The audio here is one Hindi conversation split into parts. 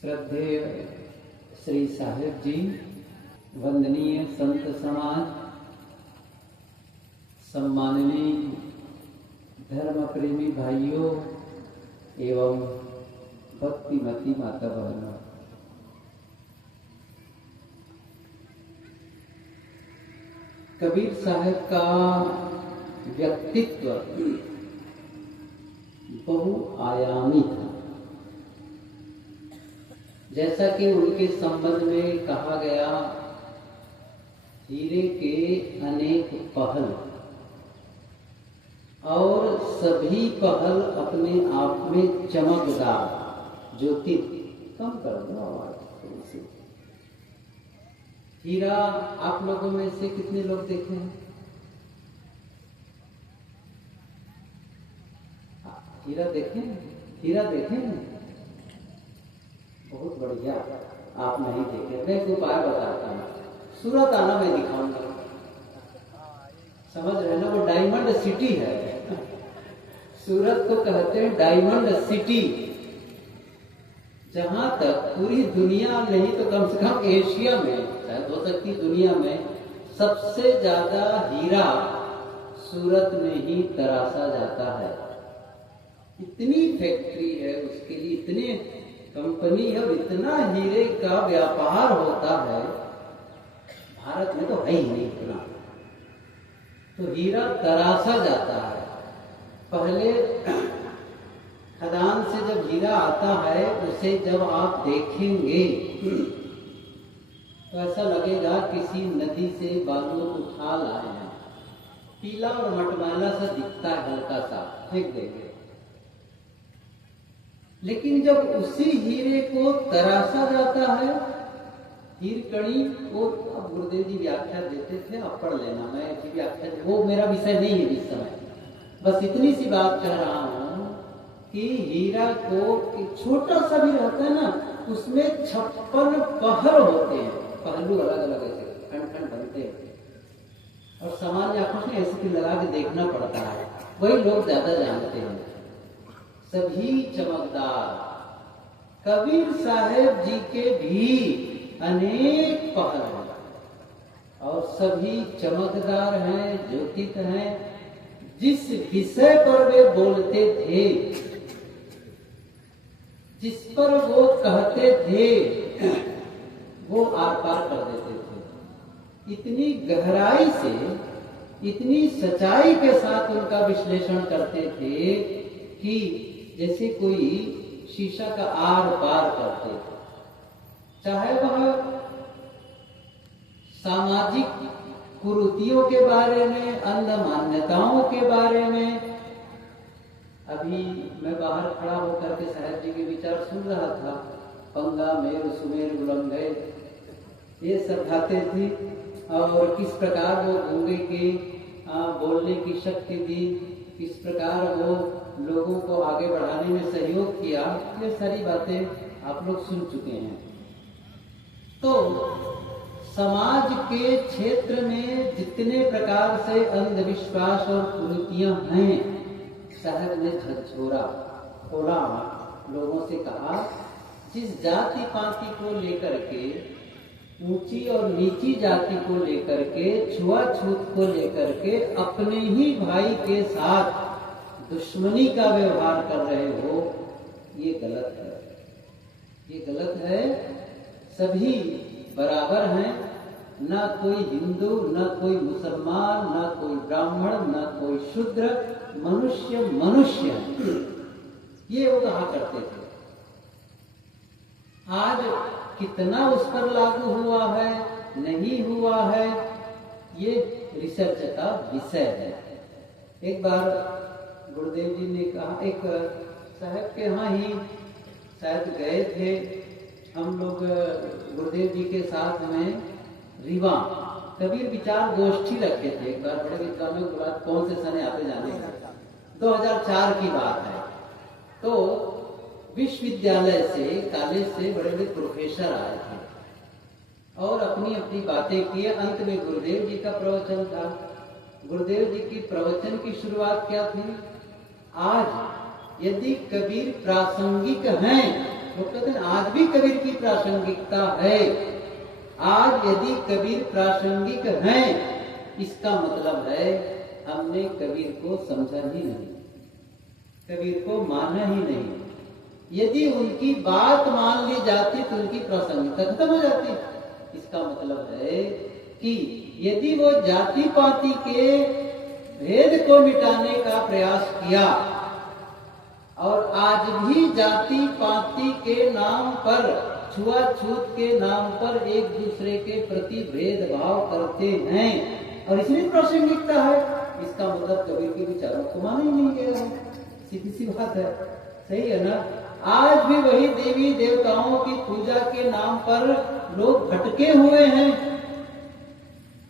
श्रद्धेय श्री साहेब जी, वंदनीय संत समाज, सम्माननीय धर्म प्रेमी भाइयों एवं भक्तिमती माता बहनों, कबीर साहब का व्यक्तित्व बहुआयामी था। जैसा कि उनके संबंध में कहा गया, हीरे के अनेक पहल और सभी पहल अपने आप में चमकदार, ज्योति कम कर दो आवाज थोड़ी सी। हीरा आप लोगों में से कितने लोग देखे हैं? हीरा देखें? हीरा देखें? बहुत बढ़िया। आप नहीं देखे, मैं एक उपाय बताता हूँ। सूरत आना मैं दिखाऊंगा, समझ रहे ना? वो डायमंड सिटी है। सूरत को कहते हैं डायमंड सिटी। जहां तक पूरी दुनिया नहीं तो कम से कम एशिया में, शायद हो सकती दुनिया में, सबसे ज्यादा हीरा सूरत में ही तराशा जाता है। इतनी फैक्ट्री है उसके लिए, इतने कंपनी है और इतना हीरे का व्यापार होता है। भारत में तो है ही नहीं इतना, तो हीरा तराशा जाता है। पहले खदान से जब हीरा आता है, उसे जब आप देखेंगे तो ऐसा लगेगा किसी नदी से बालू उठा लाए हैं। पीला और मटमैला सा दिखता है, हल्का सा, फेंक देंगे। लेकिन जब उसी हीरे को तराशा जाता है, हीर कड़ी को, अब गुरुदेव जी व्याख्या देते थे, अब पढ़ लेना, मैं ऐसी व्याख्या, वो मेरा विषय नहीं है इस समय। बस इतनी सी बात कह रहा हूं कि हीरा को छोटा सा भी रहता है ना, उसमें 56 पहर होते हैं, पहलू अलग अलग ऐसे खंड खंड बनते हैं, और सामान्य आंखों से ऐसे लगा के देखना पड़ता है, वही लोग ज्यादा जानते हैं। सभी चमकदार। कबीर साहेब जी के भी अनेक पहल हैं और सभी चमकदार हैं, ज्योतित हैं। जिस विषय पर वे बोलते थे, जिस पर वो कहते थे, वो आर पार कर देते थे। इतनी गहराई से, इतनी सच्चाई के साथ उनका विश्लेषण करते थे कि जैसे कोई शीशा का आर पार करते थे। चाहे वह सामाजिक कुरीतियों के बारे में, अंध मान्यताओं के बारे में। अभी मैं बाहर खड़ा होकर के साहब जी के विचार सुन रहा था। पंगा मेर सुमेर बुलंद गए, ये सब बातें थी, और किस प्रकार वो गूंगे के बोलने की शक्ति दी, किस प्रकार वो लोगों को आगे बढ़ाने में सहयोग किया। ये सारी बातें आप लोग सुन चुके हैं। तो समाज के क्षेत्र में जितने प्रकार से अंधविश्वास और कुरीतियां हैं, साहब ने झकझोरा, खोला, लोगों से कहा, जिस जाति पाति को लेकर के, ऊंची और नीची जाति को लेकर के, छुआछूत को लेकर के अपने ही भाई के साथ दुश्मनी का व्यवहार कर रहे हो, ये गलत है, ये गलत है। सभी बराबर हैं, ना कोई हिंदू, ना कोई मुसलमान, ना कोई ब्राह्मण, ना कोई शूद्र, मनुष्य मनुष्य, ये वो कहा करते थे। आज कितना उस पर लागू हुआ है, नहीं हुआ है, ये रिसर्च का विषय है। एक बार गुरुदेव जी ने कहा, एक साहब के यहाँ ही शायद गए थे हम लोग, गुरुदेव जी के साथ में रीवा कबीर विचार गोष्ठी रखे थे। एक बार बड़े विद्वानों के बाद, कौन से सने आते जाने का, 2004 की बात है। तो विश्वविद्यालय से, कॉलेज से बड़े बड़े प्रोफेसर आए थे और अपनी अपनी बातें किए। अंत में गुरुदेव जी का प्रवचन था। गुरुदेव जी की प्रवचन की शुरुआत क्या थी? आज यदि कबीर प्रासंगिक हैं वो कहते हैं आज भी कबीर की प्रासंगिकता है। आज यदि कबीर प्रासंगिक हैं, इसका मतलब है हमने कबीर को समझा ही नहीं, कबीर को माना ही नहीं। यदि उनकी बात मान ली जाती तो उनकी प्रासंगिकता खत्म हो जाती। इसका मतलब है कि यदि वो जाति पाति के भेद को मिटाने का प्रयास किया और आज भी जाति पाति के नाम पर, छुआछूत के नाम पर एक दूसरे के प्रति भेदभाव करते हैं और इसलिए प्रासंगिकता है, इसका मतलब कबीर के विचारों को माना ही नहीं गया है। सीधी सी बात है, सही है ना। आज भी वही देवी देवताओं की पूजा के नाम पर लोग भटके हुए हैं।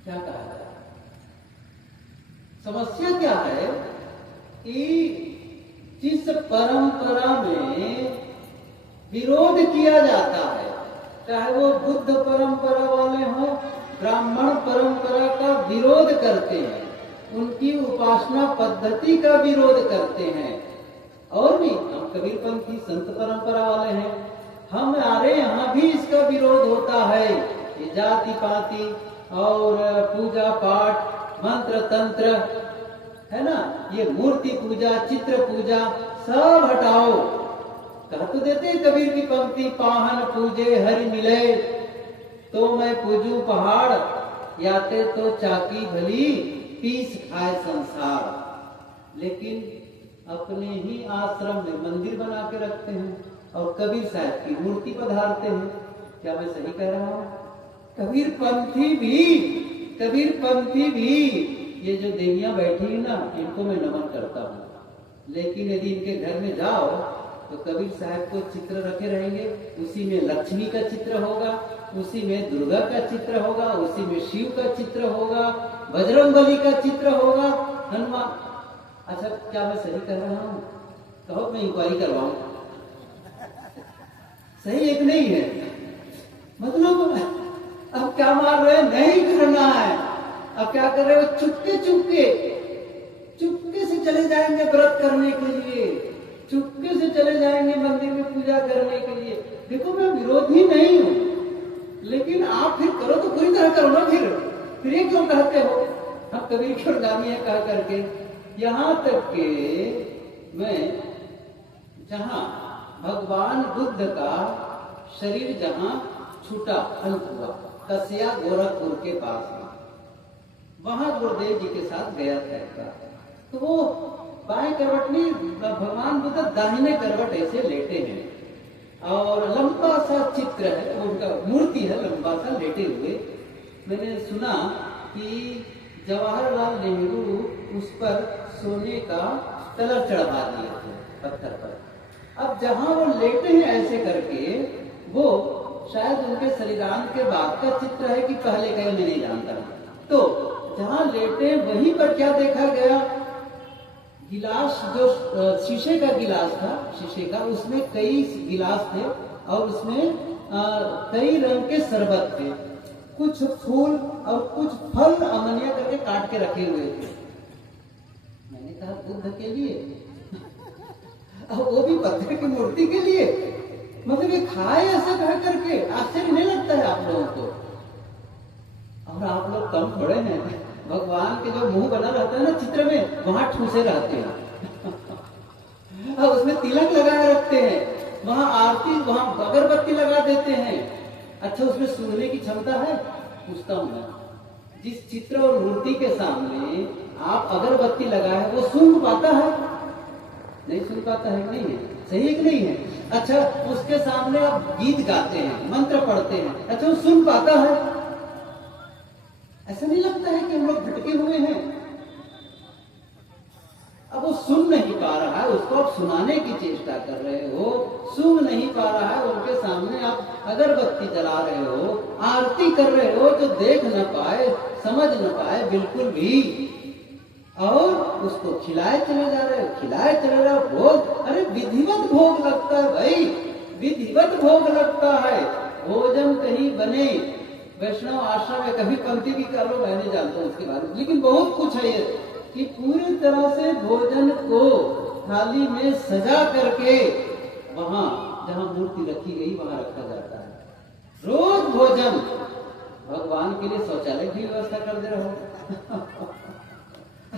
क्या कहा जाए, समस्या क्या है कि जिस परंपरा में विरोध किया जाता है, चाहे वो बुद्ध परंपरा वाले हों, ब्राह्मण परंपरा का विरोध करते हैं, उनकी उपासना पद्धति का विरोध करते हैं, और भी हम कबीरपंथी संत परंपरा वाले हैं, हमारे यहाँ भी इसका विरोध होता है। ये जाति पाति और पूजा पाठ, मंत्र तंत्र है ना, ये मूर्ति पूजा, चित्र पूजा सब हटाओ। कह तो देते कबीर की पंक्ति, पाहन पूजे हरि मिले तो मैं पूजू पहाड़, याते तो चाकी भली पीस खाए संसार। लेकिन अपने ही आश्रम में मंदिर बना के रखते हैं और कबीर साहब की मूर्ति पधारते हैं। क्या मैं सही कह रहा हूँ? कबीर पंथी भी ये जो देवियां बैठी है ना, इनको मैं नमन करता हूँ। लेकिन यदि इनके घर में जाओ तो कबीर साहब को चित्र रखे रहेंगे, उसी में लक्ष्मी का चित्र होगा, उसी में दुर्गा का चित्र होगा, उसी में शिव का चित्र होगा, बजरंगबली का चित्र होगा, हनुमान। अच्छा, क्या मैं सही कर रहा हूँ? कहो मैं इंक्वायरी करवाऊं, सही एक नहीं है? मतलब अब क्या मार रहे हैं, नहीं करना है। अब क्या कर रहे हो, चुपके से चले जाएंगे व्रत करने के लिए, चुपके से चले जाएंगे मंदिर में पूजा करने के लिए। देखो मैं विरोधी नहीं हूं, लेकिन आप फिर करो तो पूरी तरह करो ना। फिर ये क्यों कहते हो हम कबीर की गामी है कह करके। यहां तक के मैं जहां भगवान बुद्ध का शरीर जहां छूटा, अंत हुआ, कसिया गोरखपुर के पास में, वहां गुरुदेव जी के साथ गया था। तो वो बाएं करवट में भगवान बुद्ध दाहिने करवट ऐसे लेटे हैं और लंबा सा चित्र है, उनका मूर्ति है लंबा सा लेटे हुए। मैंने सुना कि जवाहरलाल नेहरू उस पर सोने का कलर चढ़ा दिए थे पत्थर पर। अब जहां वो लेटे हैं ऐसे करके, वो शायद उनके शरीरांत के बाद का चित्र है कि पहले का, मैं नहीं जानता। तो जहां लेटे वहीं पर क्या देखा गया, गिलास, जो शीशे का गिलास था, शीशे का, उसमें कई गिलास थे और उसमें कई रंग के शरबत थे, कुछ फूल और कुछ फल अमनिया करके काट के रखे हुए थे। मैंने कहा बुद्ध के लिए और वो भी पत्थर की मूर्ति के लिए, मतलब ये खाए ऐसा कह करके? आश्चर्य नहीं लगता है आप लोगों को? और आप लोग कम थोड़े हैं, भगवान के जो मुंह बना रहता है ना चित्र में, वहां ठूसे रहते हैं और उसमें तिलक लगाए रखते हैं, वहां आरती, वहां अगरबत्ती लगा देते हैं। अच्छा, उसमें सुनने की क्षमता है? पूछता हूं मैं, जिस चित्र और मूर्ति के सामने आप अगरबत्ती लगाए, वो सुन पाता है? नहीं सुन पाता है, नहीं है, सही है नहीं है? अच्छा, उसके सामने आप गीत गाते हैं, मंत्र पढ़ते हैं, अच्छा वो सुन पाता है? ऐसा नहीं लगता है कि हम लोग भटके हुए हैं? अब वो सुन नहीं पा रहा है, उसको आप सुनाने की चेष्टा कर रहे हो, सुन नहीं पा रहा है, उनके सामने आप अगरबत्ती जला रहे हो, आरती कर रहे हो, जो देख न पाए, समझ न पाए बिल्कुल भी, और उसको खिलाए चले जा रहे हो, खिलाए चले जा रहे हो। भोग, अरे विधिवत भोग लगता है भाई, विधिवत भोग लगता है। भोजन कहीं बने, वैष्णव आश्रम में कभी पंक्ति भी कर लो, मैं नहीं जानता उसके बारे में, लेकिन बहुत कुछ है ये कि पूरी तरह से भोजन को थाली में सजा करके वहां जहाँ मूर्ति रखी गई वहां रखा जाता है। रोज भोजन, भगवान के लिए शौचालय की व्यवस्था कर दे रहा हो।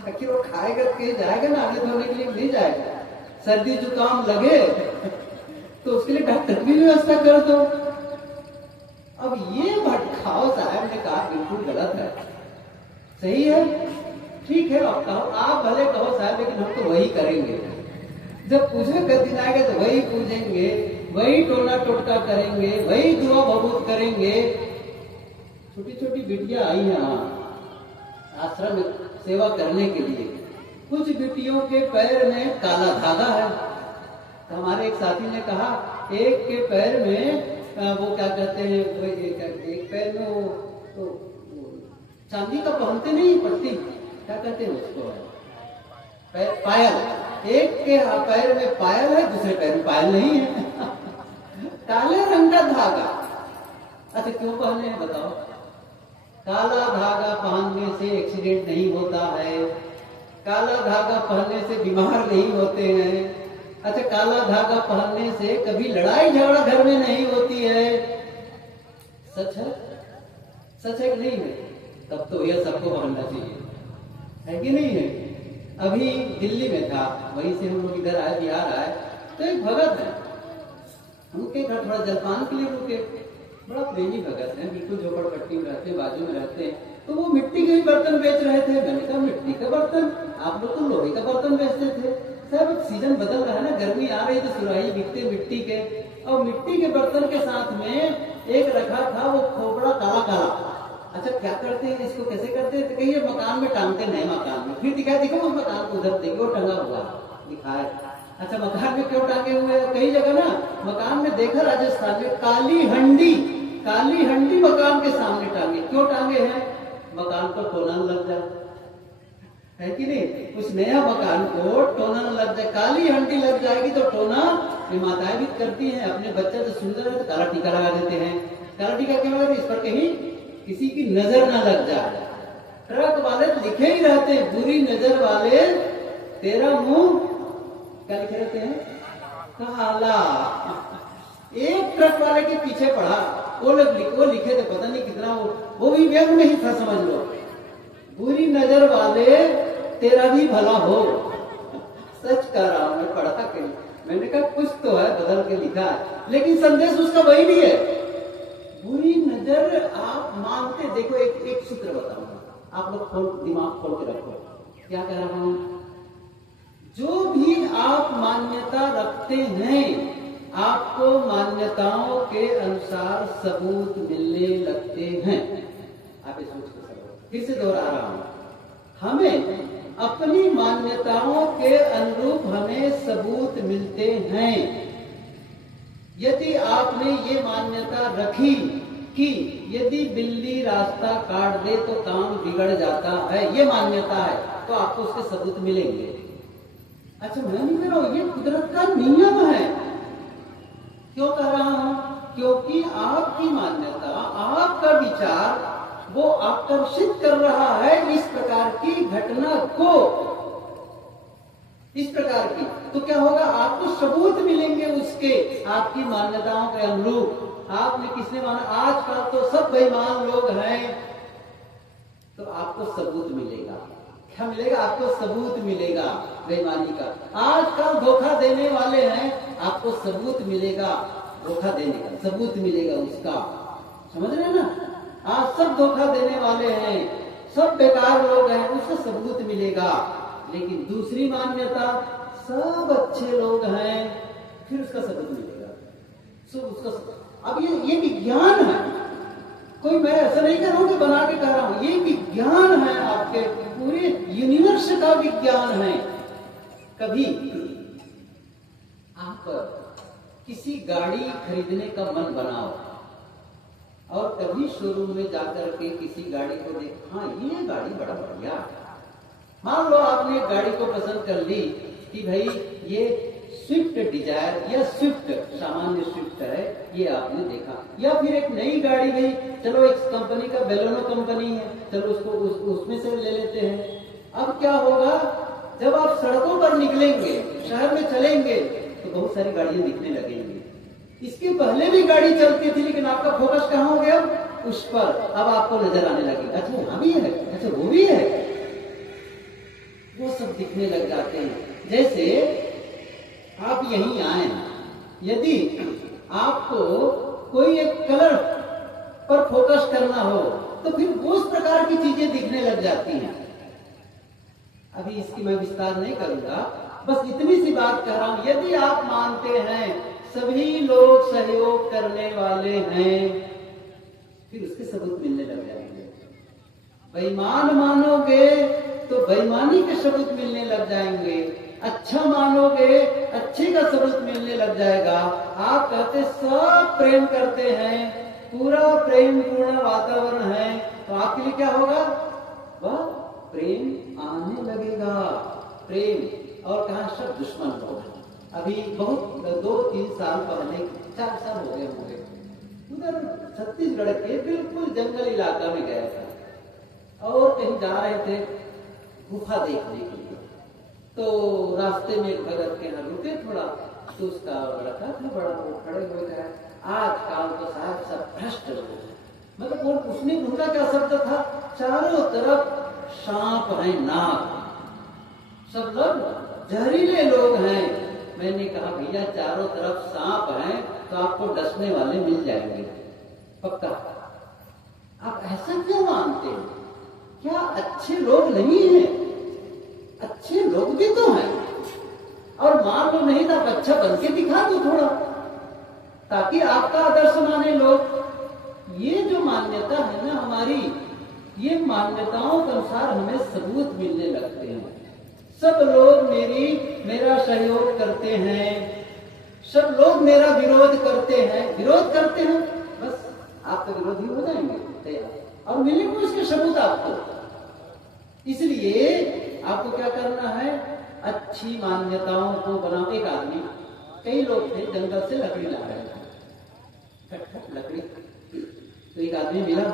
आखिर वो खाएगा कहीं जाएगा ना, आगे धोने के लिए नहीं जाएगा। सर्दी जुकाम लगे तो उसके लिए डॉक्टर की व्यवस्था कर दो। अब ये भटकाव साहब ने कहा बिल्कुल गलत है। सही है, ठीक है, आप कहो, आप भले कहो साहब, लेकिन हम तो वही करेंगे। जब पूजा का दिन आएगा तो वही पूजेंगे, वही टोना टोटका करेंगे, वही दुआ भबूत करेंगे। छोटी छोटी बिटियां आई हैं आश्रम में सेवा करने के लिए। कुछ बिटियों के पैर में काला धागा है। तो हमारे एक साथी ने कहा, एक के पैर में वो क्या कहते हैं, एक पैर में वो चांदी का पहनते नहीं पट्टी, क्या कहते हैं उसको, पायल। एक के पैर में पायल है, दूसरे पैर में पायल नहीं है। काले रंग का धागा। अच्छा क्यों पहने हैं बताओ? काला धागा पहनने से एक्सीडेंट नहीं होता है, काला धागा पहनने से बीमार नहीं होते हैं। अच्छा काला धागा पहनने से कभी लड़ाई झगड़ा घर में नहीं होती है। सच है? सच है कि नहीं है? तब तो यह सबको पहनना चाहिए, है कि नहीं है? अभी दिल्ली में था, वहीं से हम लोग इधर आए, बिहार आए, तो एक भगत है, उनके घर थोड़ा जलपान के लिए रुके। बड़ा प्रेमी भगत है, बिल्कुल झोपड़पट्टी में रहते, बाजू में रहते हैं। तो वो मिट्टी के ही बर्तन बेच रहे थे। मैंने कहा मिट्टी का बर्तन, आप लोग तो लोहे का बर्तन बेचते थे। सर सीजन बदल रहा है ना, गर्मी आ रही तो सुराही बिकते मिट्टी के, और मिट्टी के बर्तन के साथ में एक रखा था वो खोपड़ा काला काला। अच्छा क्या करते हैं इसको, कैसे करते हैं? तो कहिए मकान में टांगते, नए मकान में। फिर दिखाए, देखो उस मकान को उधर देखो टंगा हुआ दिखाए। अच्छा मकान में क्यों टांगे हुए हैं? कई जगह ना मकान में देखा, राजस्थान में काली हंडी मकान के सामने टांगे। क्यों टांगे हैं? मकान को टोनन लग जाए, है कि नहीं? उस नया मकान को टोनन लग जाए, काली हंडी लग जाएगी तो टोना। ये माताएं भी करती हैं, अपने बच्चे तो सुंदर है तो काला टीका लगा देते हैं। काला टीका क्यों लगा? इस पर कहीं किसी की नजर ना लग जाए। ट्रक वाले लिखे ही रहते हैं, बुरी नजर वाले तेरा मुंह, क्या लिखे रहते हैं? काला। एक ट्रक वाले के पीछे पड़ा, वो लिखे थे, पता नहीं कितना, वो भी व्यंग में ही था, समझ लो। बुरी नजर वाले तेरा भी भला हो। सच कह रहा हूं, मैं पढ़ा कहीं, मैंने कहा कुछ तो है बदल के लिखा है, लेकिन संदेश उसका वही भी है। बुरी नजर आप मानते, देखो एक सूत्र बताऊंगा, आप लोग दिमाग खोल के रखो। क्या कह रहा हूं? जो भी आप मान्यता रखते हैं, आपको मान्यताओं के अनुसार सबूत मिलने लगते हैं। आप इस सोच के फिर से दोहरा रहा हूं, हमें अपनी मान्यताओं के अनुरूप हमें सबूत मिलते हैं। यदि आपने ये मान्यता रखी कि यदि बिल्ली रास्ता काट दे तो काम बिगड़ जाता है, ये मान्यता है, तो आपको उसके सबूत मिलेंगे। अच्छा मैं नहीं कह रहा हूं, ये कुदरत का नियम है। क्यों कह रहा हूं? क्योंकि आपकी मान्यता, आपका विचार वो आकर्षित कर रहा है इस प्रकार की घटना को, इस प्रकार की। तो क्या होगा? आपको सबूत मिलेंगे उसके, आपकी मान्यताओं के अनुरूप। आपने किसने माना? आजकल तो सब बेईमान लोग हैं, तो आपको सबूत मिलेगा। क्या मिलेगा? आपको सबूत मिलेगा बेईमानी का। आजकल धोखा देने वाले हैं, आपको सबूत मिलेगा धोखा देने का, सबूत मिलेगा उसका। समझ रहे हैं ना? आज सब धोखा देने वाले हैं, सब बेकार लोग हैं, उसका सबूत मिलेगा। लेकिन दूसरी मान्यता, सब अच्छे लोग हैं, फिर उसका सबूत मिलेगा। अब ये विज्ञान है, कोई मैं ऐसा नहीं कर रहा हूं कि बना के कह रहा हूं, ये विज्ञान है, आपके पूरे यूनिवर्स का विज्ञान है। कभी आप किसी गाड़ी खरीदने का मन बनाओ और कभी शोरूम में जाकर के किसी गाड़ी को देख, हाँ ये गाड़ी बड़ा बढ़िया। मान लो आपने एक गाड़ी को पसंद कर ली कि भाई ये स्विफ्ट डिजायर या स्विफ्ट, सामान्य स्विफ्ट है, ये आपने देखा। या फिर एक नई गाड़ी गई, चलो एक कंपनी का बेलोनो कंपनी है, चलो उसको उसमें से ले लेते हैं। अब क्या होगा? जब आप सड़कों पर निकलेंगे, शहर में चलेंगे, तो बहुत सारी गाड़ियां दिखने लगेंगी। इसके पहले भी गाड़ी चलती थी, लेकिन आपका फोकस कहाँ हो गया? उस पर। अब आपको नजर आने लगी, अच्छा यहाँ भी है, अच्छा वो भी है, वो सब दिखने लग जाते हैं। जैसे आप यहीं आए, यदि आपको कोई एक कलर पर फोकस करना हो तो फिर वो उस प्रकार की चीजें दिखने लग जाती हैं। अभी इसकी मैं विस्तार नहीं करूंगा, बस इतनी सी बात कह रहा हूं। यदि आप मानते हैं सभी लोग सहयोग करने वाले हैं, फिर उसके सबूत मिलने लग जाएंगे। बेईमान मानोगे तो बेईमानी के सबूत मिलने लग जाएंगे, अच्छा मानोगे अच्छे का सबूत मिलने लग जाएगा। आप कहते सब प्रेम करते हैं, पूरा प्रेम पूर्ण वातावरण है, तो आपके लिए क्या होगा? वह प्रेम आने लगेगा, प्रेम। और कहा सब दुश्मन होगा। अभी बहुत 2-3 साल पहले, 4 साल हो गए होंगे, उधर छत्तीसगढ़ के बिल्कुल जंगल इलाका में गया था और कहीं जा रहे थे गुफा देखने के लिए। तो रास्ते में एक भगत के यहाँ रुके थोड़ा, तो उसका लड़का था बड़ा, वो खड़े हुए थे। आजकल तो साहब सब भ्रष्ट लोग, मतलब वो उसने उनका क्या शब्द था? चारों तरफ सांप है, नाग, सब लोग जहरीले लोग हैं। मैंने कहा भैया चारों तरफ सांप हैं तो आपको डसने वाले मिल जाएंगे पक्का। आप ऐसा क्यों मानते हैं? क्या अच्छे लोग नहीं हैं? अच्छे लोग भी तो हैं। और मान लो नहीं तो आप अच्छा बन के दिखा दो थोड़ा, ताकि आपका आदर्श माने लोग। ये जो मान्यता है ना हमारी, ये मान्यताओं के अनुसार हमें सबूत मिलने लगते हैं। सब लोग मेरा सहयोग करते हैं, सब लोग मेरा विरोध करते हैं, बस आपका विरोधी हो जाएंगे तैयार, और मिलेंगे उसके सबूत आपको। इसलिए आपको क्या करना है? अच्छी मान्यताओं को बनाओ। एक आदमी, कई लोग थे जंगल से लकड़ी ला रहे थे, लकड़ी। तो एक आदमी मिला,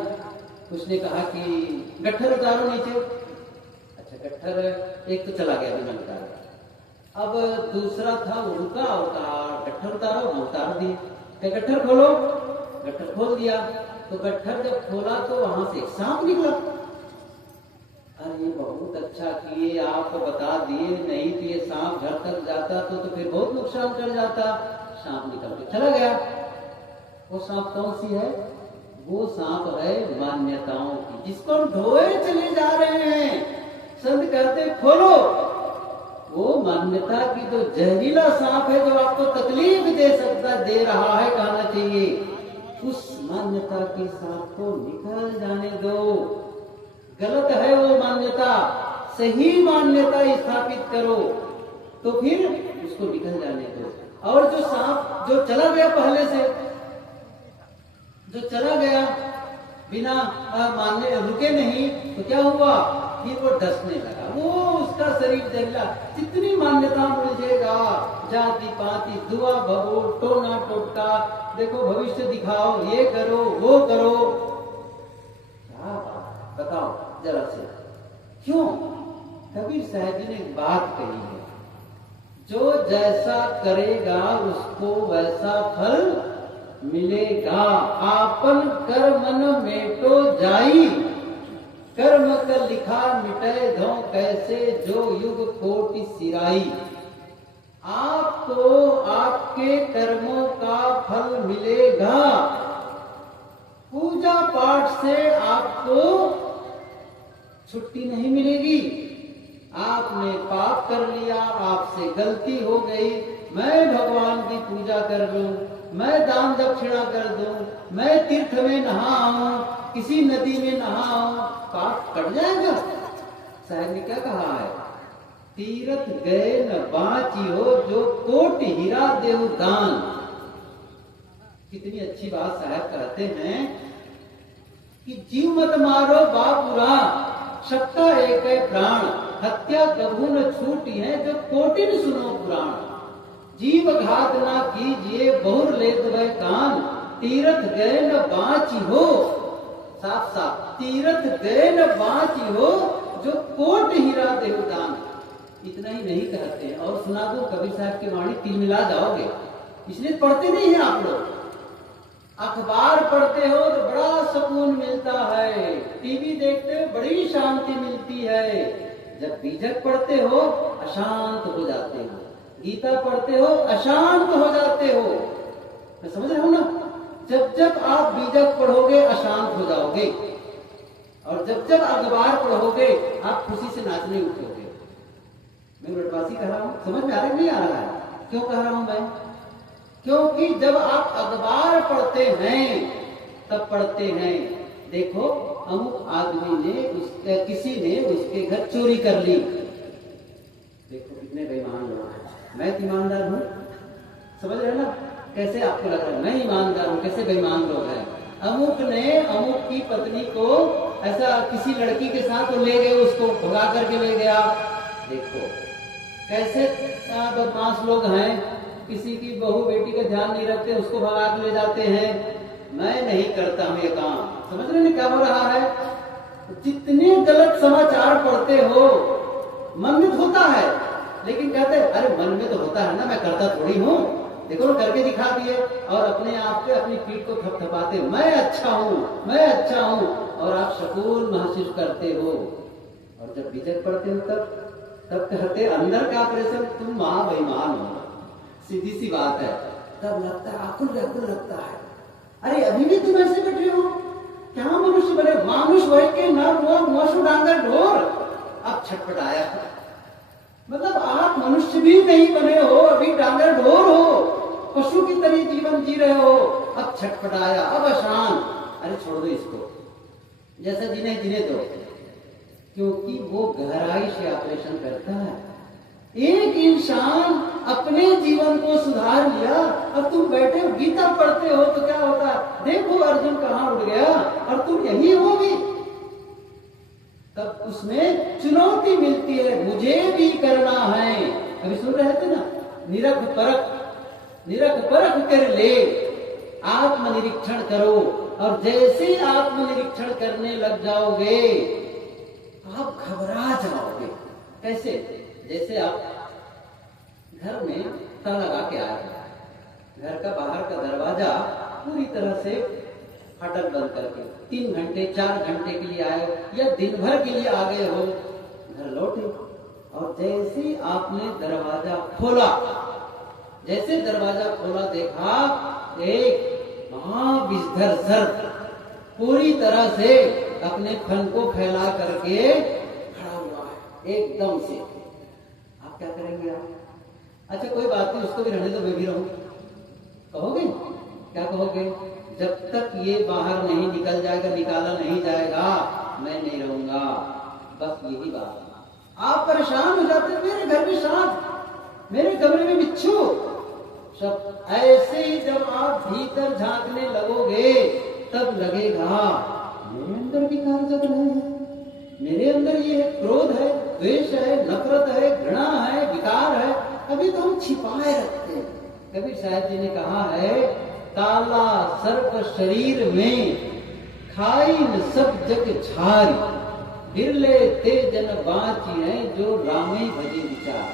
उसने कहा कि गट्ठर उतारो नीचे। अच्छा गट्ठर एक तो चला गया बिना उतारे। अब दूसरा था, वो रुका और कहा गट्ठर उतारो, वो उतार दिए। क्या गट्ठर खोलो? गट्ठर खोल दिया। तो गट्ठर जब खोला तो वहां से एक सांप निकला। अरे बहुत अच्छा किए, आप बता दिए, नहीं तो ये सांप घर तक जाता तो फिर बहुत नुकसान कर जाता। सांप निकल के चला गया। वो सांप कौन सी है? वो सांप है मान्यताओं की, जिसको हम ढोए चले जा रहे हैं। संत कहते खोलो, वो मान्यता की जो जहरीला सांप है, जो आपको तकलीफ दे रहा है, कहना चाहिए उस मान्यता के सांप को निकल जाने दो। गलत है वो मान्यता, सही मान्यता स्थापित करो, तो फिर उसको निकल जाने दो। और जो सांप जो चला गया पहले से, जो चला गया बिना मानने रुके नहीं, तो क्या हुआ? फिर वो डसने लगा, वो उसका शरीर जहरीला। जितनी मान्यता मुझेगा, जाति पाति दुआ भगो टोना टोटका, देखो भविष्य दिखाओ, ये करो वो करो, क्या बताओ जरा से। क्यों? कबीर साहब जी ने एक बात कही है, जो जैसा करेगा उसको वैसा फल मिलेगा। आपन कर्मन मेटो जाई, कर्म का लिखा मिटे धो कैसे, जो युग कोटि सिराई। आपको आपके कर्मों का फल मिलेगा। पूजा पाठ से आपको छुट्टी नहीं मिलेगी। आपने पाप कर लिया, आपसे गलती हो गई, मैं भगवान की पूजा कर लूं, मैं दान दक्षिणा कर दूं, मैं तीर्थ में नहाऊं, किसी नदी में नहाऊं, पाप कट जाएगा। साहब ने क्या कहा है? तीर्थ गए न बाची हो, जो कोट हीरा देव दान। कितनी अच्छी बात साहब कहते हैं कि जीव मत मारो बापुरा, सबका एक है प्राण, हत्या कभू न छूटी है, जो कोटिन सुनो पुराण। जीव घात ना कीजिए, बहुर लेत वह कान, तीर्थ गए न बाची हो। साफ साफ, तीर्थ गए न बाची हो, जो कोट हीरा देवदान। इतना ही नहीं कहते, और सुना दो कबीर साहब की वाणी, तिल मिला जाओगे। इसलिए पढ़ते नहीं हैं आप लोग। अखबार पढ़ते हो तो बड़ा सुकून मिलता है, टीवी देखते हो बड़ी शांति मिलती है। जब बीजक पढ़ते हो अशांत हो जाते हो, गीता पढ़ते हो अशांत हो जाते हो। मैं समझ रहा हूं ना? जब जब आप बीजक पढ़ोगे अशांत हो जाओगे, और जब जब अखबार पढ़ोगे आप खुशी से नाचने उठोगे। मैं ब्रजवासी कह रहा हूं, समझ में आ रहा है नहीं आ रहा है? क्यों कह रहा हूं मैं? क्योंकि जब आप अखबार पढ़ते हैं तब पढ़ते हैं, देखो अमुक आदमी ने किसी ने उसके घर चोरी कर ली। देखो कितने बेईमान लोग हैं। मैं ईमानदार हूं, समझ रहे ना? कैसे आपको लग रहा है मैं ईमानदार हूं, कैसे बेईमान लोग हैं। अमुक ने अमुक की पत्नी को ऐसा किसी लड़की के साथ तो ले गए, उसको भगा करके ले गया। देखो कैसे बदमाश लोग हैं, किसी की बहू बेटी का ध्यान नहीं रखते, उसको भगा के ले जाते हैं। मैं नहीं करता हूं ये काम। समझ रहे क्या हो रहा है? जितने गलत समाचार पढ़ते हो मन में तो होता है, लेकिन कहते हैं अरे मन में तो होता है ना, मैं करता थोड़ी हूं, देखो करके दिखा दिए, और अपने आप पे अपनी पीठ को थपथपाते, मैं अच्छा हूं, मैं अच्छा हूं, और आप सुकून महसूस करते हो। और जब बीजक पढ़ते हो तब कहते अंदर का ऑपरेशन, तुम महा बेईमान हो, सीधी सी बात है। तब लगता है आकुल व्याकुल लगता है, अरे अभी भी तुम ऐसे बैठे हो, क्या मनुष्य बने? मानुष वह के न मोशु डांगर ढोर। अब छटपटाया, मतलब आप मनुष्य भी नहीं बने हो, अभी डांगर ढोर हो, पशु की तरह जीवन जी रहे हो। अब छटपटाया, अब अशांत, अरे छोड़ दो इसको, जैसा जिन्हें दो, क्योंकि वो गहराई से ऑपरेशन करता है। एक इंसान अपने जीवन को सुधार लिया, अब तुम बैठे हो गीता पढ़ते हो तो क्या होता है? देखो अर्जुन कहां उड़ गया और तुम यही हो भी। तब उसमें चुनौती मिलती है, मुझे भी करना है। अभी सुन रहे थे ना, निरख परख कर ले, आत्मनिरीक्षण करो। और जैसे आत्मनिरीक्षण करने लग जाओगे आप घबरा जाओगे। कैसे? जैसे आप घर में ताला लगा के आए, घर का बाहर का दरवाजा पूरी तरह से फाटक बंद करके 3 घंटे 4 घंटे के लिए आए या दिन भर के लिए आ गए हो, घर लौटे, और जैसे आपने दरवाजा खोला, देखा एक महाविषधर सर्प पूरी तरह से अपने फन को फैला करके खड़ा हुआ है एकदम से। आप क्या करेंगे? आप अच्छा कोई बात नहीं, उसको भी रहने दो, मैं भी रहूं, कहोगे? क्या कहोगे? जब तक ये बाहर नहीं निकल जाएगा, निकाला नहीं जाएगा, मैं नहीं रहूंगा। बस यही बात। आप परेशान हो जाते, मेरे घर में सांप, मेरे कमरे में बिच्छू, सब ऐसे ही जब आप भीतर झांकने लगोगे तब लगेगा मेरे अंदर भी कार्य जग रहे हैं, मेरे अंदर ये क्रोध है, द्वेष है, नफरत है, घृणा है, विकार है, अभी तो हम छिपाए रखते हैं। कबीर साहब जी ने कहा है, काला सर्प शरीर में खाई न सब जग झारी, बिरले ते जन बाची है जो रामे भजे विचार।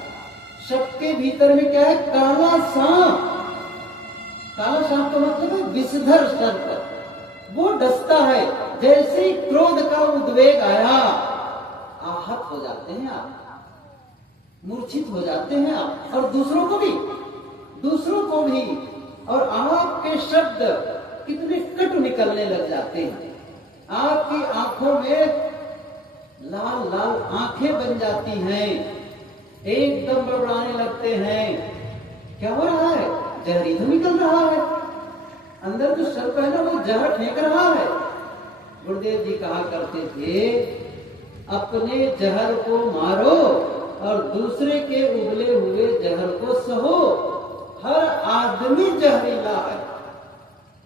सबके भीतर में क्या है? काला सांप। काला सांप का मतलब है विषधर सर्प। वो डसता है, जैसे ही क्रोध का उद्वेग आया आहत हो जाते हैं आप, मूर्छित हो जाते हैं आप, और दूसरों को भी, और आपके शब्द कितने कटु निकलने लग जाते हैं। आपकी आंखों में लाल लाल आंखें बन जाती हैं, एकदम बड़बड़ाने लगते हैं। क्या हो रहा है? जहर तो निकल रहा है, अंदर जो सर्प है ना वो जहर फेंक रहा है। गुरुदेव जी कहा करते थे, अपने जहर को मारो और दूसरे के उगले हुए जहर को सहो। हर आदमी जहरीला है।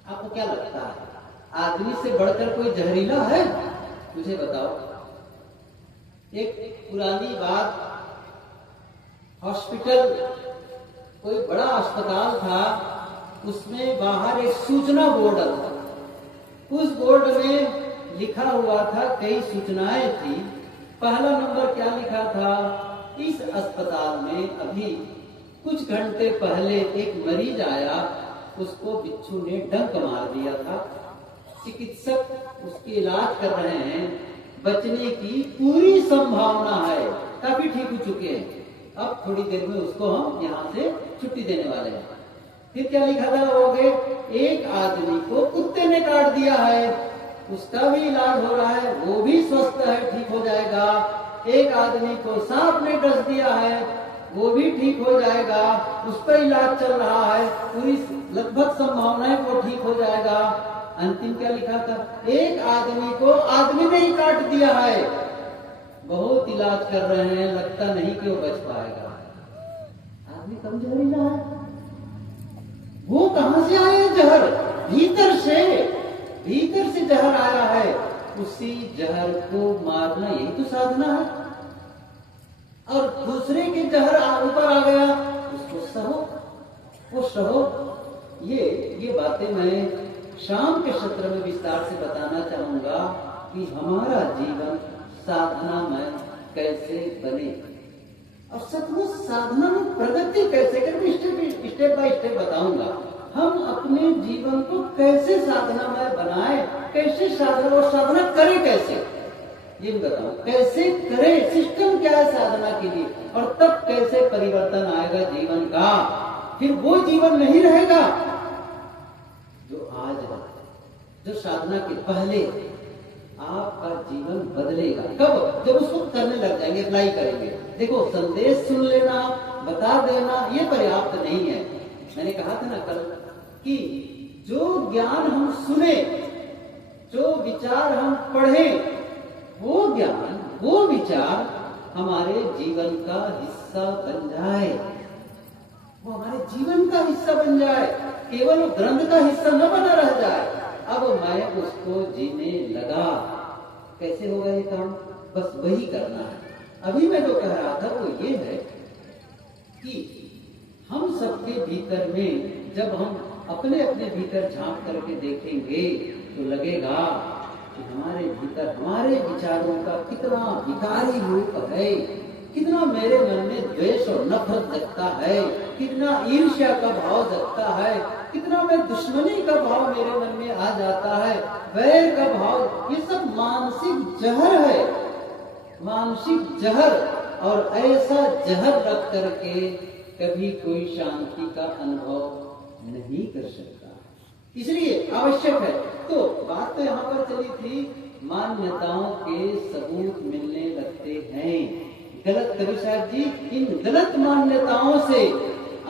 आपको क्या लगता है, आदमी से बढ़कर कोई जहरीला है? मुझे बताओ। एक पुरानी बात, हॉस्पिटल, कोई बड़ा अस्पताल था, उसमें बाहर एक सूचना बोर्ड था। उस बोर्ड में लिखा हुआ था, कई सूचनाएं थी। पहला नंबर क्या लिखा था? इस अस्पताल में अभी कुछ घंटे पहले एक मरीज आया, उसको बिच्छू ने डंक मार दिया था। चिकित्सक उसकी इलाज कर रहे हैं, बचने की पूरी संभावना है, काफी ठीक हो चुके हैं। अब थोड़ी देर में उसको हम यहाँ से छुट्टी देने वाले हैं। फिर क्या लिखा था लोगे, एक आदमी को कुत्ते ने काट दिया है, उसका भी इलाज हो रहा है, वो भी स्वस्थ है, ठीक हो जाएगा। एक आदमी को सांप ने डस दिया है, वो भी ठीक हो जाएगा, उस पर इलाज चल रहा है, पूरी लगभग संभावना है वो ठीक हो जाएगा। अंतिम क्या लिखा था, एक आदमी को आदमी ने ही काट दिया है, बहुत इलाज कर रहे हैं, लगता नहीं कि वो बच पाएगा। आदमी कमजोरीला है, वो कहां से आया जहर, भीतर से जहर आया है, उसी जहर को मारना यही तो साधना है। और दूसरे के जहर ऊपर आ गया, उसको सहो, वो सहो। ये बातें मैं शाम के सत्र में विस्तार से बताना चाहूंगा कि हमारा जीवन साधना में कैसे बने और सचमुच साधना में प्रगति कैसे करें, स्टेप बाय स्टेप बताऊंगा। हम अपने जीवन को कैसे साधना में बनाए, कैसे साधना और साधना करें कैसे, ये भी बताऊं। कैसे करें, सिस्टम क्या है साधना के लिए, और तब कैसे परिवर्तन आएगा जीवन का। फिर वो जीवन नहीं रहेगा जो आज है, जो साधना के पहले। आपका जीवन बदलेगा कब, जब उसको करने लग जाएंगे, अप्लाई करेंगे। देखो, संदेश सुन लेना, बता देना, ये पर्याप्त नहीं है। मैंने कहा था ना कल कि जो ज्ञान हम सुने, जो विचार हम पढ़े, वो ज्ञान, वो विचार हमारे जीवन का हिस्सा बन जाए, वो हमारे जीवन का हिस्सा बन जाए, केवल वो ग्रंथ का हिस्सा न बना रह जाए। अब मैं उसको जीने लगा। कैसे होगा ये काम, बस वही करना है। अभी मैं जो कह रहा था वो ये है कि हम सबके भीतर में जब हम अपने अपने भीतर झांक करके देखेंगे तो लगेगा कि हमारे भीतर हमारे विचारों का कितना विकारी रूप है, कितना मेरे मन में द्वेष और नफरत जगता है, कितना ईर्ष्या का भाव जगता है, कितना मैं दुश्मनी का भाव मेरे मन में आ जाता है, वैर का भाव। ये सब मानसिक जहर है, मानसिक जहर। और ऐसा जहर रख करके कभी कोई शांति का अनुभव नहीं कर सकता, इसलिए आवश्यक है। तो बात तो यहाँ पर चली थी, मान्यताओं के सबूत मिलने लगते हैं। गलत, कबीर साहब जी इन गलत मान्यताओं से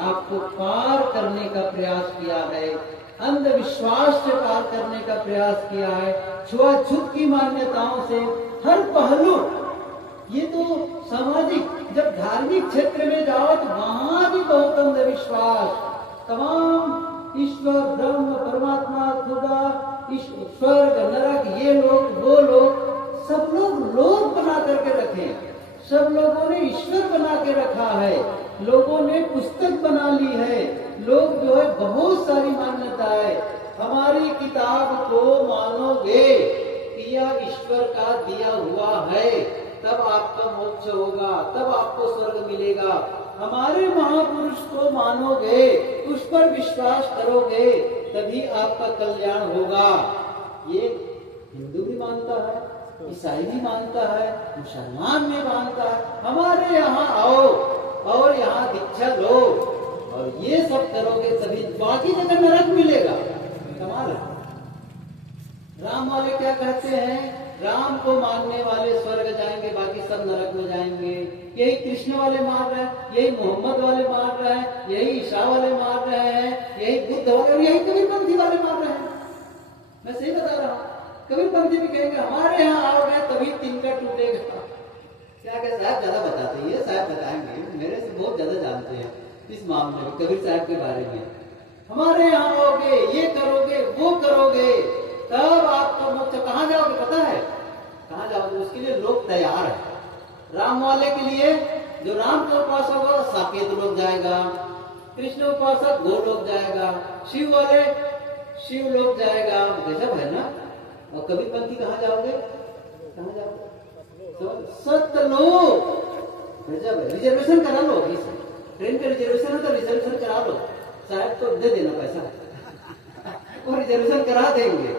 आपको पार करने का प्रयास किया है, अंधविश्वास से पार करने का प्रयास किया है, छुआछूत की मान्यताओं से, हर पहलू। ये तो सामाजिक, जब धार्मिक क्षेत्र में जाओ तो वहां भी बहुत अंधविश्वास, तमाम ईश्वर, ब्रह्म, परमात्मा, खुदा, स्वर्ग, नरक, ये लोग, वो लोग, सब लोग बना करके रखे, सब लोगों ने ईश्वर बना के रखा है, लोगों ने पुस्तक बना ली है, लोग जो है बहुत सारी मान्यता है। हमारी किताब को मानोगे कि यह ईश्वर का दिया हुआ है, तब आपका मोक्ष होगा, तब आपको स्वर्ग मिलेगा। हमारे महापुरुष को मानोगे, उस पर विश्वास करोगे, तभी आपका कल्याण होगा। ये हिंदू भी मानता है, ईसाई भी मानता है, मुसलमान भी मानता है। हमारे यहाँ आओ और यहाँ दीक्षा लो और ये सब करोगे तभी बाकी जगह नरक मिलेगा। कमाल है। राम वाले क्या कहते हैं, राम को मानने वाले स्वर्ग जाएंगे, बाकी सब नरक में जाएंगे। यही कृष्ण वाले मार रहे हैं, यही मोहम्मद वाले मार रहे हैं, यही ईसा वाले मार रहे हैं, यही बुद्ध वाले और यही कबीरपंथी वाले मार रहे हैं। मैं सही बता रहा हूँ। कबीरपंथी भी कहेंगे हमारे यहाँ आओगे तभी तिनका टूटेगा। क्या क्या साहब ज्यादा बताते हैं, साहब बताएंगे, मेरे से बहुत ज्यादा जानते हैं इस मामले में, कबीर साहब के बारे में। हमारे यहाँ आओगे, ये करोगे, वो करोगे, तब आपका मोक्ष। कहाँ जाओगे पता है, कहाँ जाओगे? उसके लिए लोग तैयार है। राम वाले के लिए, जो राम का उपासक होगा साकेत लोग जाएगा, कृष्ण उपासक गो लोग जाएगा, शिव वाले शिव लोग जाएगा। गजब है ना। और कबीरपंथी कहाँ जाओगे, कहाँ जाओगे? सत्य लोग, गजब है। रिजर्वेशन करा लो, ट्रेन का रिजर्वेशन है तो रिजर्वेशन करा लो, साहब तो दे देना पैसा वो रिजर्वेशन करा देंगे।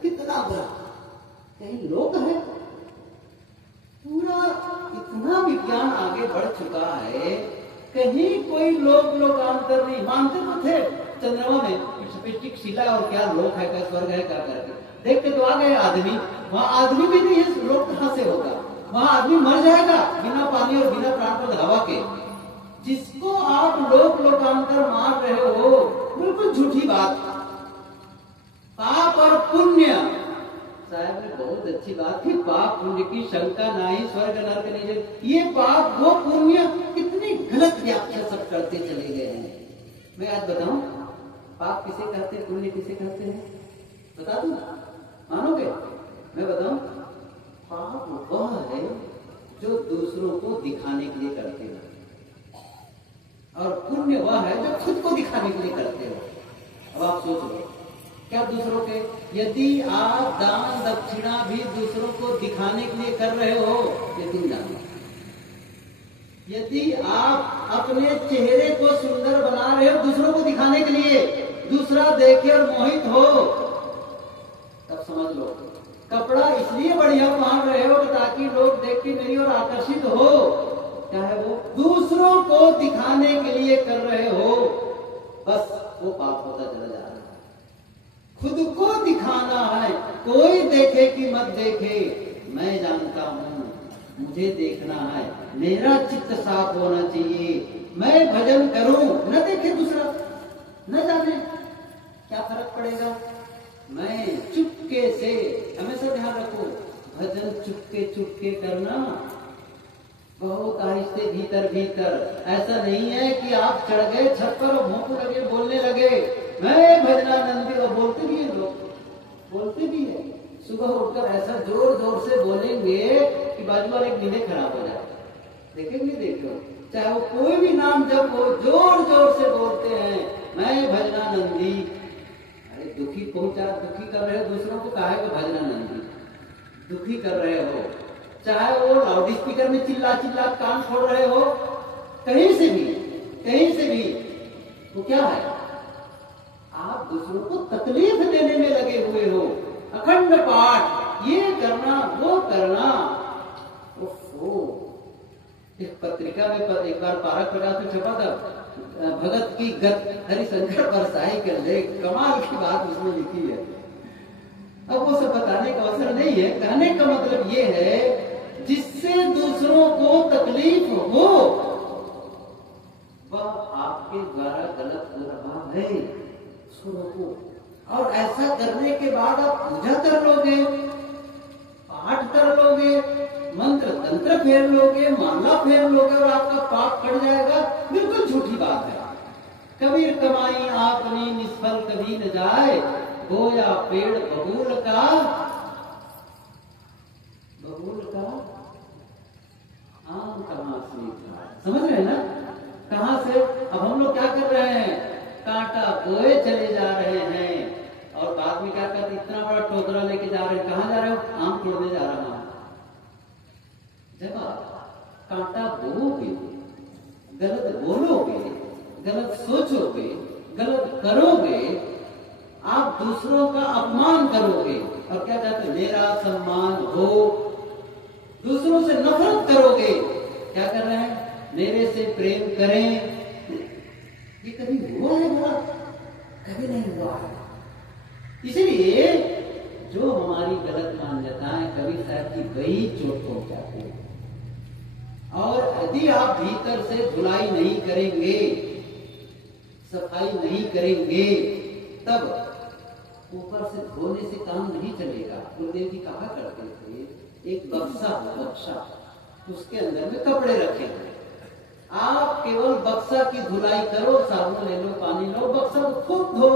कितना बुरा, कहीं लोग है, पूरा इतना विज्ञान आगे बढ़ चुका है, कहीं कोई लोकांतर नहीं। मानते तो थे चंद्रमा में स्फटिक शिला और क्या लोक है, क्या स्वर्ग है, क्या करके देख के तो आ गए आदमी, वहां आदमी भी नहीं है, लोक कहां से होगा, वहां आदमी मर जाएगा बिना पानी और बिना प्राण और हवा के। जिसको आप लोकांतर मान रहे हो, बिल्कुल झूठी बात। पाप और पुण्य, साहब ने बहुत अच्छी बात की, पाप पुण्य की शंका नहीं, स्वर्ग नरक नहीं। ये पाप वो पुण्य, कितनी गलत व्याख्या सब करते चले गए हैं। मैं आज बताऊं पाप किसे कहते हैं, पुण्य किसे कहते हैं, बता दूं, मानोगे? मैं बताऊं, पाप वह है जो दूसरों को दिखाने के लिए करते हो, और पुण्य वह है जो खुद को दिखाने के लिए करते हो। अब आप सोच लो, क्या दूसरों के, यदि आप दान दक्षिणा भी दूसरों को दिखाने के लिए कर रहे हो, यकीन जानो, यदि आप अपने चेहरे को सुंदर बना रहे हो दूसरों को दिखाने के लिए, दूसरा देखे और मोहित हो, तब समझ लो कपड़ा इसलिए बढ़िया पहन रहे हो ताकि लोग देख के मेरी ओर आकर्षित हो, चाहे वो दूसरों को दिखाने के लिए कर रहे हो, बस वो पाप होता चला जा रहा है। खुद को दिखाना है, कोई देखे कि मत देखे, मैं जानता हूं, मुझे देखना है, मेरा चित्त साफ होना चाहिए, मैं भजन करूं, न देखे दूसरा, न जाने क्या फर्क पड़ेगा। मैं चुपके से, हमेशा ध्यान रखो, भजन चुपके करना, बहुत आहिस्ते, भीतर भीतर। ऐसा नहीं है कि आप चढ़ गए छत पर और भोंकू लगे, बोलने लगे मैं भजनानंदी, और बोलते भी है लोग, बोलते भी है। सुबह उठकर ऐसा जोर जोर से बोलेंगे कि बाजू वाले की नींदें खराब हो जाए। देखेंगे, देखो, चाहे वो कोई भी नाम जब हो, जोर जोर से बोलते हैं मैं भजनानंदी। अरे दुखी कर रहे हो दूसरों को, काहे को भजनानंदी दुखी कर रहे हो। चाहे वो लाउड स्पीकर में चिल्ला कान फोड़ रहे हो, कहीं से भी, तो क्या है, आप दूसरों को तकलीफ देने में लगे हुए हो। अखंड पाठ, ये करना वो करना। इस पत्रिका में एक बार पारक प्रकाश में छपा था, भगत की गत हरिशंकर बरसाई कर ले, कमाल की बात उसमें लिखी है। अब वो सब बताने का अवसर नहीं है, कहने का मतलब ये है जिससे दूसरों को तकलीफ हो वह आपके द्वारा गलत हो रहा है, उसको। और ऐसा करने के बाद आप पूजा कर लोगे, पाठ कर लोगे, मंत्र तंत्र फेर लोगे, माला फेर लोगे और आपका पाप कट जाएगा, बिल्कुल झूठी बात है। कबीर कमाई आपनी निष्फल कभी न जाए, गोया पेड़ बबूल का आम कहां से खाए। समझ रहे हैं ना, कहां से। अब हम लोग क्या कर रहे हैं, कांटा बोए चले जा रहे हैं, और बाद में क्या करते, इतना बड़ा टोकरा लेके जा रहे हैं। कहां जा रहे हो, आम तोड़ने जा रहा हूं। जब आप कांटा बोओगे, गलत बोलोगे, गलत सोचोगे, गलत करोगे, आप दूसरों का अपमान करोगे, और क्या कहते हैं, मेरा सम्मान हो। दूसरों से नफरत करोगे, क्या कर रहे हैं, मेरे से प्रेम करें। ये कभी हुआ है भला? कभी नहीं हुआ है। इसलिए जो हमारी गलत मान्यताएं कभी साहब की वही चोट पहुंचाती है। और यदि आप भीतर से धुलाई नहीं करेंगे, सफाई नहीं करेंगे, तब ऊपर से धोने से काम नहीं चलेगा। गुरुदेव जी कहा करते थे, एक बक्सा, उसके अंदर में कपड़े रखे हैं, आप केवल बक्सा की धुलाई करो, साबुन ले लो, पानी लो, बक्सा को खूब धो,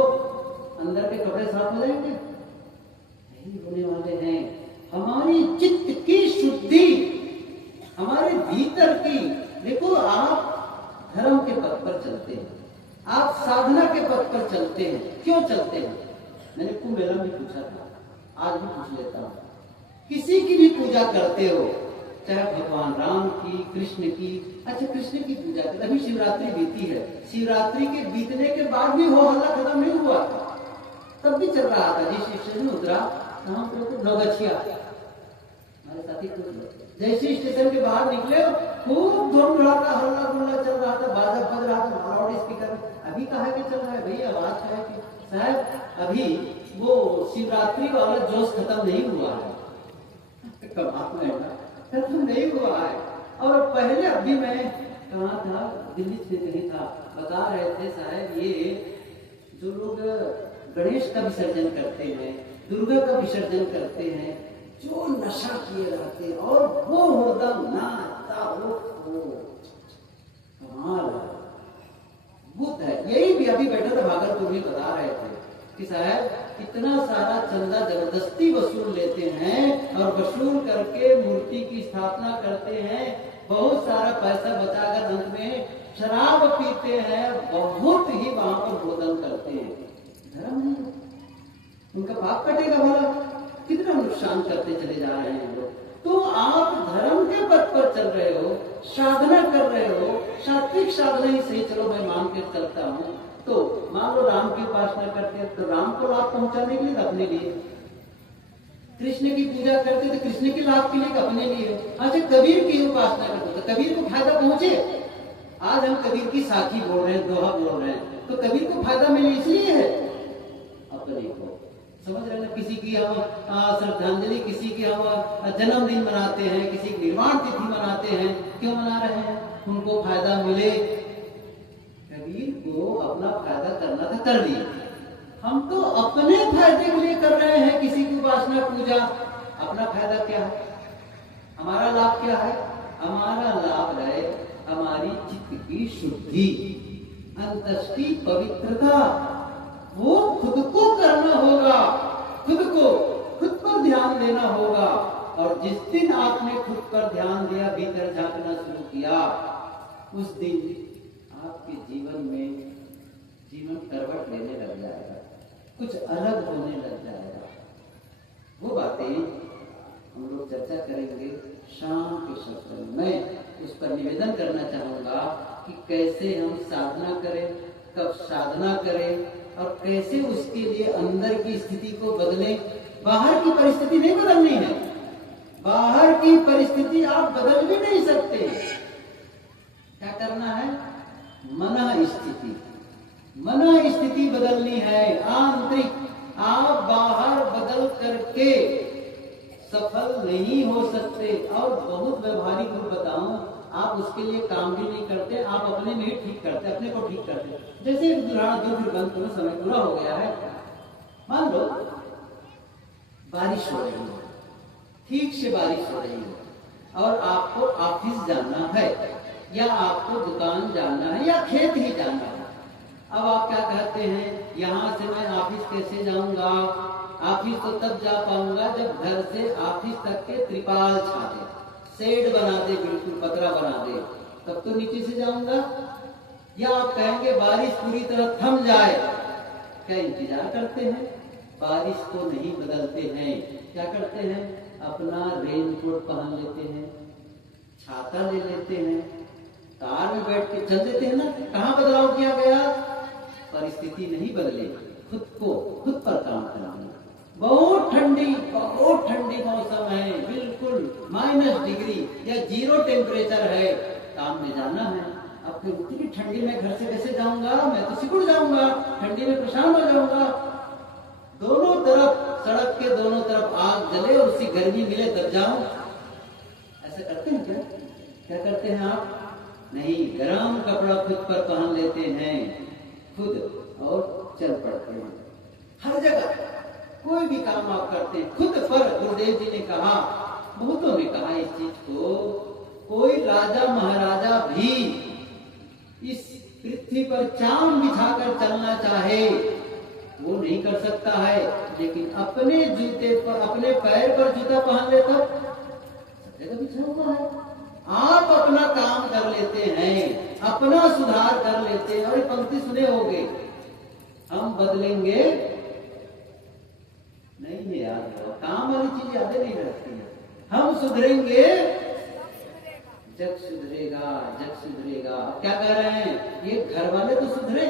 अंदर के कपड़े साफ हो जाएंगे? नहीं होने वाले हैं। हमारी चित्त की शुद्धि, हमारे भीतर की, देखो आप धर्म के पथ पर चलते हैं, आप साधना के पथ पर चलते हैं, क्यों चलते हैं? मैंने कुंभ मेला में पूछा था, आज भी पूछ लेता हूं। किसी की भी पूजा करते हो, चाहे भगवान राम की, कृष्ण की, अच्छा कृष्ण की पूजा कर, अभी शिवरात्रि बीती है, शिवरात्रि के बीतने के बाद भी हो हल्ला खत्म नहीं हुआ था, तब भी चल रहा था। जिस स्टेशन में उतरा, कहाँ उतरा? नौगछिया। हमारे साथी जैसे स्टेशन के बाहर निकले, खूब धूम धड़ाका हल्ला गुल्ला चल रहा था, बाजा बज रहा था, लाउड स्पीकर में। अभी कहा कि चल रहा है भाई, आवाज क्या है कि साहब अभी वो शिवरात्रि वाला जोश खत्म नहीं हुआ है। कमाल है ना, खत्म नहीं हुआ है। और पहले अभी मैं कहाँ था, दिल्ली से कहीं था, बता रहे थे साहब ये जो लोग गणेश का विसर्जन करते हैं, दुर्गा का विसर्जन करते हैं, जो नशा किए रहते हैं और वो हरदम नाचता हो, कमाल है, बुद्ध है। यही भी अभी बैठा था भागलपुर में, बता रहे थे कि साहब इतना सारा चंदा जबरदस्ती वसूल लेते हैं और वसूल करके मूर्ति की स्थापना करते हैं, बहुत सारा पैसा बचाकर अंत में शराब पीते हैं, बहुत ही वहां पर भोजन करते हैं। धर्म नहीं, उनका पाप कटेगा भला, कितना नुकसान करते चले जा रहे हैं लोग। तो आप धर्म के पथ पर चल रहे हो, साधना कर रहे हो, सात्विक साधना ही सही, चलो मैं मान के चलता हूँ। तो मान लो राम की उपासना करते हैं तो राम को लाभ पहुंचाने के लिए, अपने लिए। कृष्ण की पूजा करते तो कृष्ण के लाभ के लिए, अपने लिए। अच्छा कबीर की उपासना करते तो कबीर को फायदा पहुंचे। आज हम कबीर की साखी बोल रहे हैं, दोहा बोल रहे हैं, तो कबीर को फायदा मिले इसलिए है, अपने को। समझ रहे ना, किसी की हम श्रद्धांजलि, किसी की हम जन्मदिन मनाते हैं, किसी की निर्वाण तिथि मनाते हैं, क्यों मना रहे हैं? उनको फायदा मिले। कबीर को अपना फायदा करना था, कर दिया। हम तो अपने फायदे के लिए कर रहे हैं किसी की उपासना पूजा। अपना फायदा क्या है? हमारा लाभ क्या है? हमारा लाभ है हमारी चित्त की शुद्धि, अंतस्की पवित्रता। वो खुद को करना होगा, खुद पर ध्यान देना होगा। और जिस दिन आपने खुद पर ध्यान दिया, भीतर झांकना शुरू किया, उस दिन आपके जीवन में जीवन करवट लेने लग जाएगा, कुछ अलग होने लग जाएगा। वो बातें हम लोग चर्चा करेंगे शाम के सत्र में। मैं उस पर निवेदन करना चाहूंगा कि कैसे हम साधना करें, कब साधना करें और कैसे उसके लिए अंदर की स्थिति को बदलें। बाहर की परिस्थिति नहीं बदलनी है, बाहर की परिस्थिति आप बदल भी नहीं सकते। क्या करना है? मन स्थिति, मन स्थिति बदलनी है, आंतरिक। आप बाहर बदल करके सफल नहीं हो सकते। और बहुत व्यवहारिक रूप बताऊं, आप उसके लिए काम भी नहीं करते, आप अपने में ही ठीक करते, अपने को ठीक करते। जैसे एक उदाहरण दो, फिर बंद करो, समय पूरा हो गया है। मान लो बारिश हो रही है, ठीक से बारिश हो रही है और आपको ऑफिस जाना है या आपको दुकान जाना है या खेत ही जाना है। अब आप क्या कहते हैं, यहाँ से मैं ऑफिस कैसे जाऊंगा? ऑफिस तो तब जा पाऊंगा जब घर से ऑफिस तक के त्रिपाल छा दे, शेड बना दे, बिल्कुल पतरा बना दे, तब तो नीचे से जाऊंगा। या आप कहेंगे बारिश पूरी तरह थम जाए। क्या इंतजार करते हैं? बारिश को नहीं बदलते हैं। क्या करते हैं? अपना रेनकोट पहन लेते हैं, छाता ले लेते हैं, कार में बैठ के चल देते हैं ना। कहाँ बदलाव किया गया? परिस्थिति नहीं बदले, खुद पर काम करना। बहुत ठंडी मौसम है, बिल्कुल -डिग्री या 0 टेम्परेचर है, काम में जाना है। अब फिर उतनी ठंडी में घर से कैसे जाऊंगा? मैं तो सिकुड़ जाऊंगा, ठंडी में परेशान हो जाऊंगा। दोनों तरफ, सड़क के दोनों तरफ आग जले और उसी गर्मी मिले तब जाऊं। ऐसा करते हैं क्या? क्या करते हैं आप? नहीं, गर्म कपड़ा खुद पर पहन लेते हैं खुद और चल पड़ते हैं। हर जगह कोई भी काम आप करते हैं खुद पर। गुरुदेव जी ने कहा, बहुतों ने कहा इस चीज को, कोई राजा महाराजा भी इस पृथ्वी पर चांद बिछाकर चलना चाहे वो नहीं कर सकता है, लेकिन अपने जूते पर, अपने पैर पर जूता पहन ले तब सब जगह बिछा हुआ है। आप अपना काम कर लेते हैं, अपना सुधार कर लेते हैं। और ये पंक्ति सुने होंगे, हम बदलेंगे नहीं है याद, काम वाली चीज यादें नहीं रहती है। हम सुधरेंगे जग सुधरेगा, जग सुधरेगा। क्या कह रहे हैं? ये घर वाले तो सुधरे।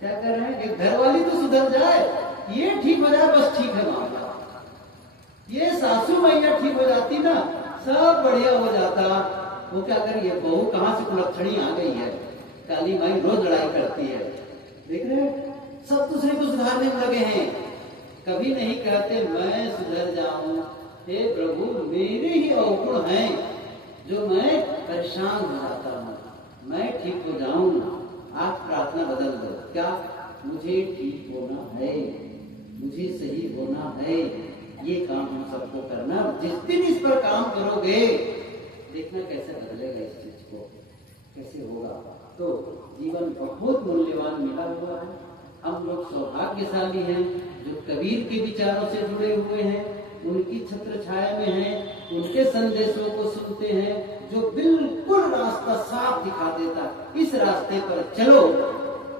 क्या कह रहे हैं? ये घर वाली तो सुधर जाए, ये ठीक हो जाए, बस ठीक है मामला। ये सासू मैया ठीक हो जाती ना, सब बढ़िया हो जाता। वो क्या कर, ये बहू कहां से कुलक्षणी आ गई है, काली माई रोज लड़ाई करती है। देख रहे हैं, सब दूसरे को सुधारने में लगे हैं, कभी नहीं कहते मैं सुधर जाऊं। हे प्रभु, मेरे ही अवगुण हैं जो मैं परेशान हो जाता हूं, मैं ठीक हो जाऊं। आप प्रार्थना बदल दो। क्या? मुझे ठीक होना है, मुझे सही होना है, ये काम हम सबको करना। जिस दिन इस पर काम करोगे, देखना कैसे बदलेगा इस चीज को, कैसे होगा। तो जीवन बहुत मूल्यवान मिला हुआ है। हम लोग सौभाग्यशाली हैं जो कबीर के विचारों से जुड़े हुए हैं, उनकी छत्र छाया में हैं, उनके संदेशों को सुनते हैं, जो बिल्कुल रास्ता साफ दिखा देता। इस रास्ते पर चलो,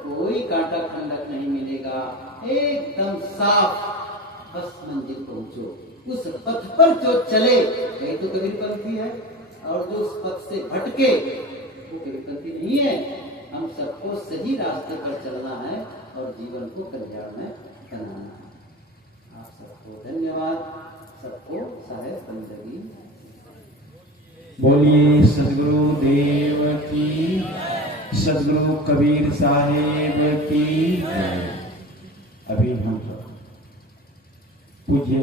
कोई कांटा खंडक नहीं मिलेगा, एकदम साफ, बस मंजिल पहुंचो। उस पथ पर जो चले, यही तो कबीर पंथी है। और जो उस पथ से भटके, वो कबीर पंथी नहीं है। हम सबको सही रास्ते पर चलना है और जीवन को कल्याण में बनाना है। आप सबको धन्यवाद, सबको साहेब बंदगी। बोलिए सदगुरु देव की, सदगुरु कबीर साहेब की। अभी हम पूज्य